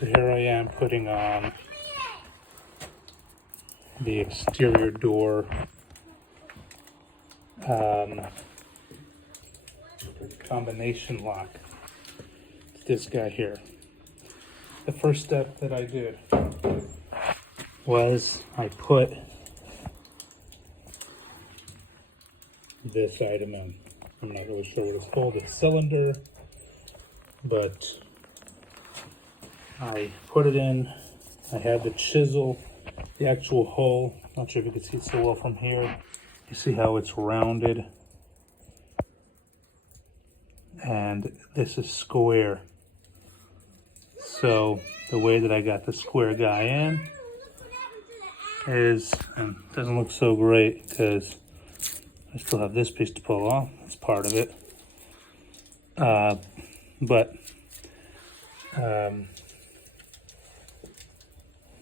So here I am putting on the exterior door combination lock. It's this guy here. The first step that I did was I put this item in. I'm not really sure what it's called, a cylinder, but I put it in. I had to chisel the actual hole. Not sure if you can see it so well from here. You see how it's rounded, and this is square. So the way that I got the square guy in is, and it doesn't look so great because I still have this piece to pull off. It's part of it.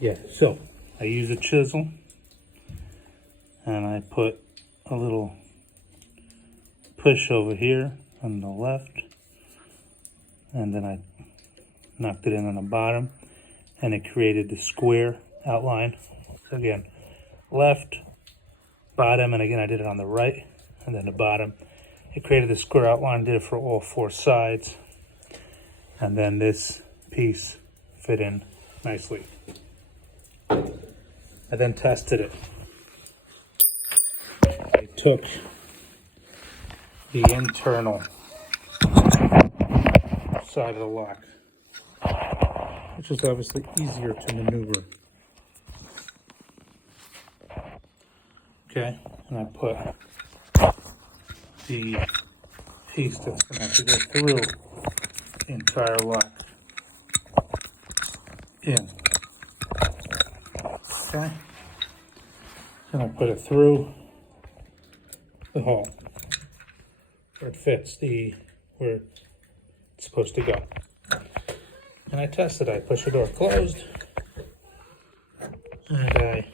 Yeah, so I use a chisel and I put a little push over here on the left, and then I knocked it in on the bottom, and it created the square outline. So again, left, bottom, and again I did it on the right, and then the bottom. It created the square outline, did it for all four sides, and then this piece fit in nicely. I then tested it. I took the internal side of the lock, which is obviously easier to maneuver. Okay, and I put the piece that's going to have to go through the entire lock in. Okay, and I put it through the hole where it fits where it's supposed to go. And I tested. I push the door closed, and I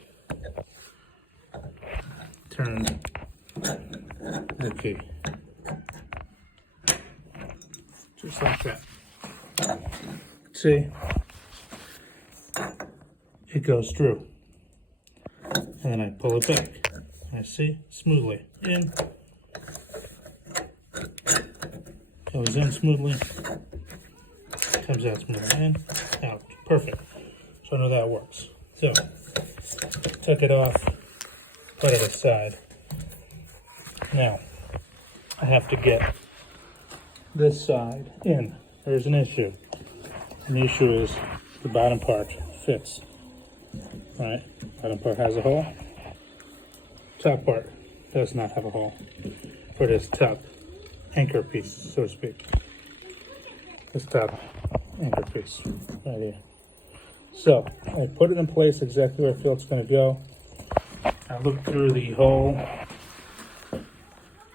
turned the key, just like that. See, it goes through, and then I pull it back. I see smoothly in, goes in smoothly, comes out smoothly in, out. Perfect. So I know that works. So took it off, put it aside. Now I have to get this side in. There's an issue. And the issue is the bottom part fits. All right, bottom part has a hole. Top part does not have a hole for this top anchor piece, so to speak. This top anchor piece right here. So I put it in place exactly where I feel it's going to go. I look through the hole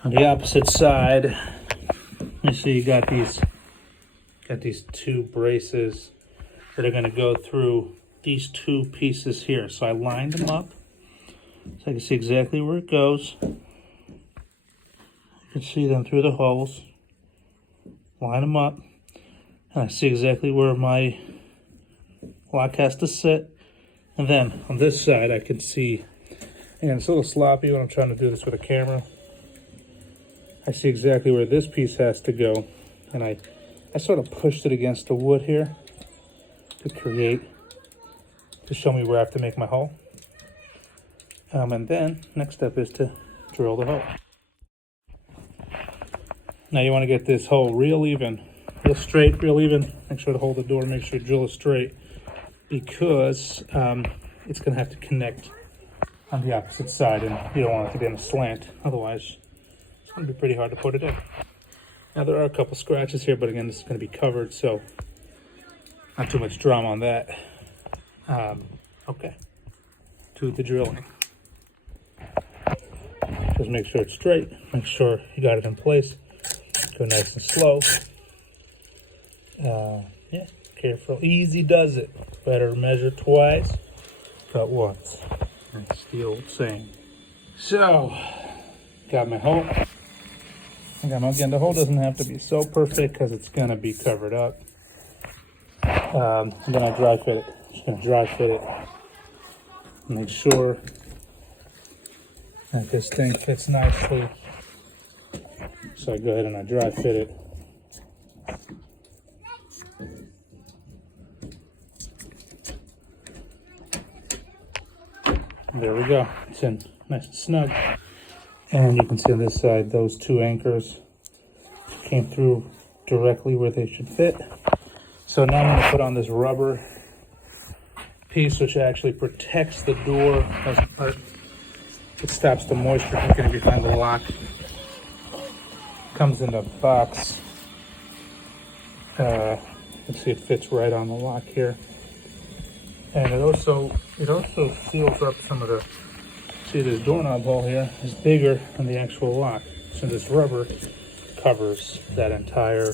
on the opposite side. You see, you got these two braces that are going to go through these two pieces here. So I lined them up so I can see exactly where it goes. You can see them through the holes. Line them up, and I see exactly where my lock has to sit. And then on this side, I can see, and it's a little sloppy when I'm trying to do this with a camera. I see exactly where this piece has to go, and I sort of pushed it against the wood here to show me where I have to make my hole. And then next step is to drill the hole. Now you want to get this hole real even, real straight, real even. Make sure to hold the door, make sure you drill it straight, because it's going to have to connect on the opposite side, and you don't want it to be in a slant. Otherwise, it's going to be pretty hard to put it in. Now there are a couple scratches here, but again, this is going to be covered, so not too much drama on that. Okay, to the drilling. Just make sure it's straight, make sure you got it in place. Go nice and slow. Yeah, careful. Easy does it. Better measure twice, cut once. That's the old saying. So, got my hole. Again, the hole doesn't have to be so perfect because it's going to be covered up. And then I dry fit it. Just gonna dry fit it. Make sure that this thing fits nicely. So I go ahead and I dry fit it. There we go. It's in nice and snug. And you can see on this side, those two anchors came through directly where they should fit. So now I'm going to put on this rubber piece, which actually protects the door. It stops the moisture from getting behind the lock. Comes in a box. You can see it fits right on the lock here. And it also seals up some of the, see this doorknob hole here is bigger than the actual lock. So this rubber covers that entire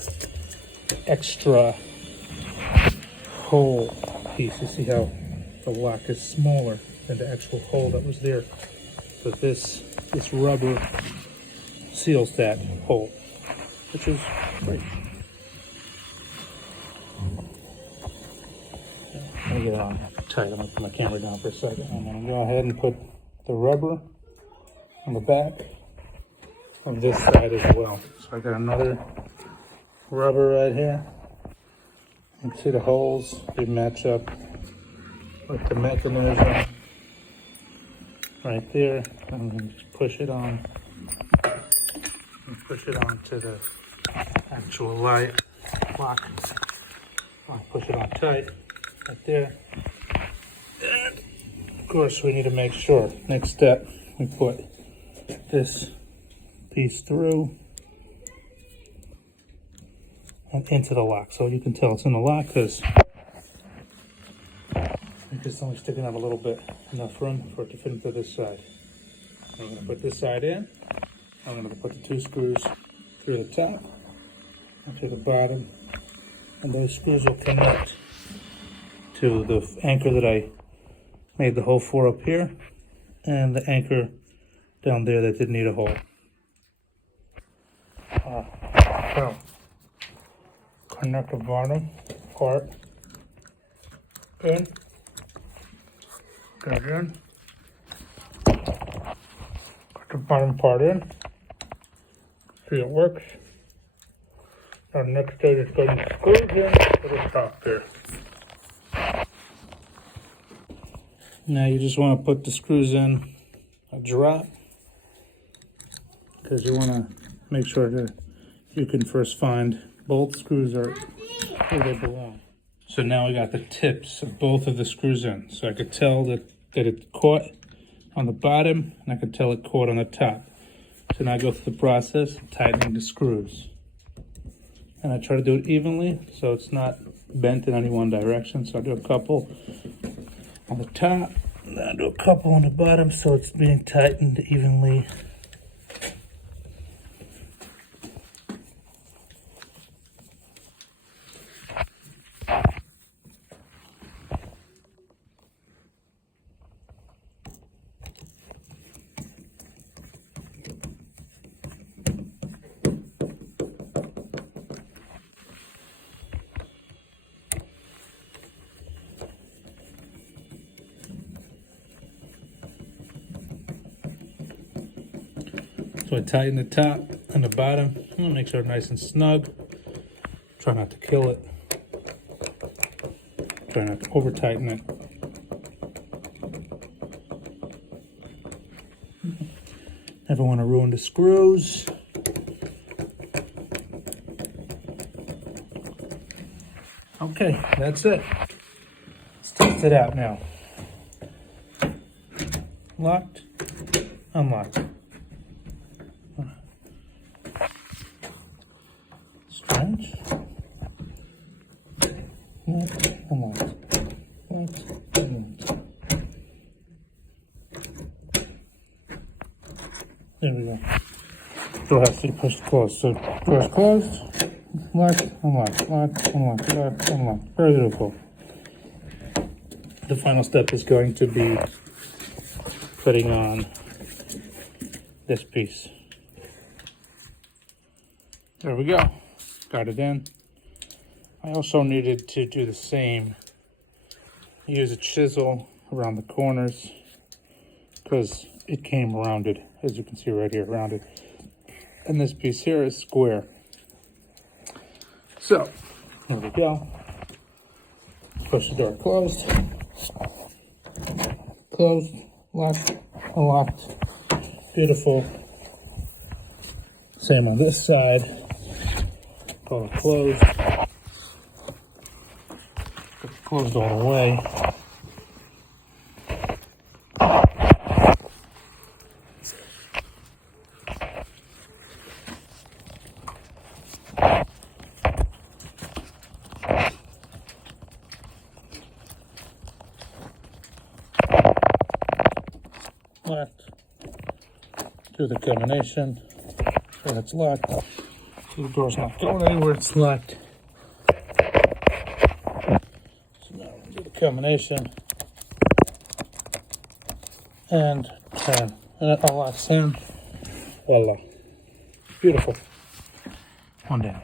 extra hole piece. You see how the lock is smaller than the actual hole that was there. So this rubber seals that hole, which is great. Let me get it on tight. I'm going to put my camera down for a second. I'm going to go ahead and put the rubber on the back of this side as well. So I got another rubber right here. You can see the holes, they match up with the mechanism right there. I'm going to just push it on and push it onto the actual lock. I'll push it on tight right there. And of course we need to make sure, next step, we put this piece through and into the lock. So you can tell it's in the lock because it's only sticking out a little bit, enough room for it to fit into this side. I'm going to put this side in. I'm going to put the two screws through the top and to the bottom, and those screws will connect to the anchor that I made the hole for up here and the anchor down there that didn't need a hole. So connect the bottom part in, get in, put the bottom part in, see it works. Our next stage is going to screw in to the top there. Now you just want to put the screws in a drop because you want to make sure that you can first find both screws are where they belong. So now we got the tips of both of the screws in. So I could tell that it caught on the bottom and I could tell it caught on the top. So now I go through the process of tightening the screws. And I try to do it evenly so it's not bent in any one direction. So I do a couple on the top, and then I do a couple on the bottom so it's being tightened evenly. So I tighten the top and the bottom. I'm gonna make sure it's nice and snug. Try not to kill it. Try not to over tighten it. Never want to ruin the screws. Okay, that's it. Let's test it out now. Locked, unlocked. Strange. Locked, unlocked. Locked, unlocked. There we go. Door has to be pushed closed. So door is closed. Locked, unlocked, locked, unlocked, locked, unlocked. Very beautiful. The final step is going to be putting on this piece. There we go. Got it in. I also needed to do the same. Use a chisel around the corners because it came rounded, as you can see right here, rounded. And this piece here is square. So, here we go. Push the door closed. Closed, locked, unlocked. Beautiful. Same on this side. Pull it closed. Closed all the way. Locked. Do the combination. So it's locked. So the door's not going anywhere, it's locked. So now we'll do the combination. And turn. And it unlocks in. Voila. Beautiful. One down.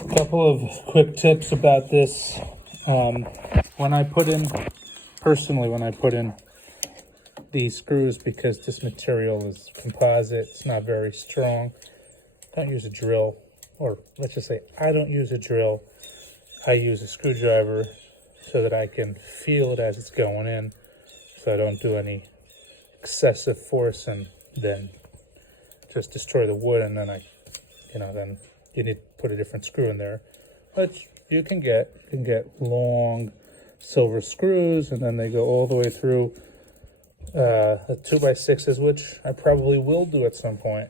A couple of quick tips about this. When I put in these screws, because this material is composite, it's not very strong, don't use a drill, or let's just say I don't use a drill. I use a screwdriver so that I can feel it as it's going in, so I don't do any excessive force and then just destroy the wood, and then then you need to put a different screw in there. But you can get long silver screws, and then they go all the way through the 2x6s, which I probably will do at some point,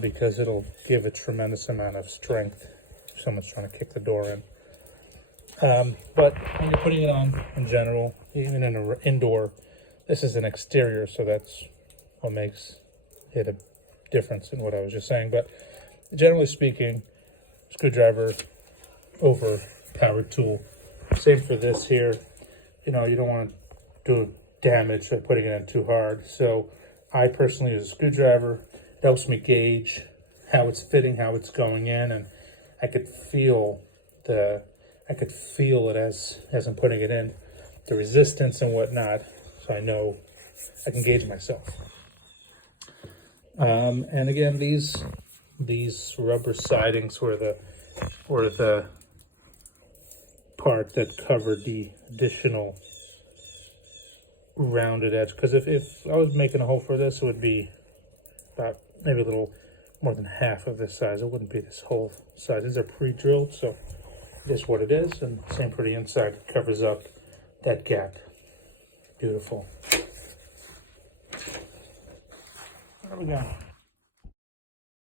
because it'll give a tremendous amount of strength if someone's trying to kick the door in. But when you're putting it on in general, even in an indoor, this is an exterior, so that's what makes it a difference in what I was just saying. But generally speaking, screwdriver over power tool. Same for this here. You don't want to do damage by putting it in too hard. So I personally use a screwdriver. It helps me gauge how it's fitting, how it's going in, and I could feel it as I'm putting it in, the resistance and whatnot, so I know I can gauge myself. And again, these rubber sidings were the part that covered the additional rounded edge, because if I was making a hole for this, it would be about maybe a little more than half of this size. It wouldn't be this whole size. These are pre-drilled, so it is what it is. And same for the inside, it covers up that gap. Beautiful. There we go.